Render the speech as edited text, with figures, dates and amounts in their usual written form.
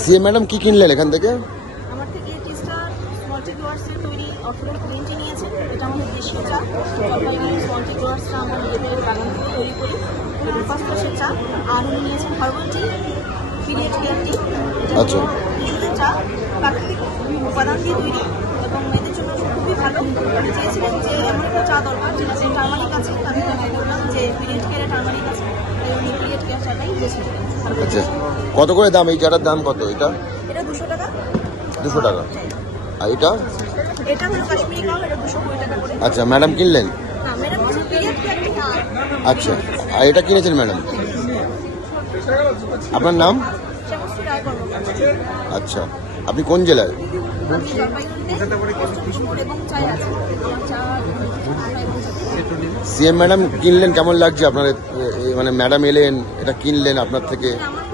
CM madam কি কিনলেন এখান থেকে? আমার থেকে টেস্টার মল্টি গ্রোয়ার্সের তৈরি অফরোড গ্রিন টি নিয়েছে। এটা আমাদের দেশীয় চা। জলপাইগুড়ি মল্টি গ্রোয়ার্সটা আমরা নিজেদের বাগান থেকে তৈরি করি। ফার্স্ট ক্লাসের চা। আর উনি নিয়েছেন হার্বাল টি, পিরিয়ড কেয়ার টি। আচ্ছা। নিজেদের চা প্রাকৃতিক উপাদান দিয়ে তৈরি এবং এদের জন্য খুবই ভালো। আমি চেয়েছিলেন যে এমন একটা চা দরকার যেটা টার্মারিক আছে। আমি তাকে বললাম যে পিরিয়ড কেয়ারে টার্মারিক আছে, উনি পিরিয়ড কেয়ার চাটাই বেছেছিলেন। আচ্ছা, কত করে দাম? এই চাটার দাম কত? এটা এটা 200 টাকা। 200 টাকা। আর এটা? এটা হলো কাশ্মীরি কাউ, এটা 220 টাকা করে। আচ্ছা, ম্যাডাম কিনলেন? না, ম্যাডাম হচ্ছে পিরিয়ড কেয়ার টি। আচ্ছা, আর এটা কিনেছেন ম্যাডাম? আপনার নাম? শ্যামশ্রী রায় কর্মকার। আচ্ছা, আপনি কোন জেলার? আমি জলপাইগুড়িতে এবং চায় আছে আমার চা সিএম ম্যাডাম কিনলেন, কেমন লাগছে আপনার? মানে ম্যাডাম এলেন, এটা কিনলেন আপনার থেকে? আমার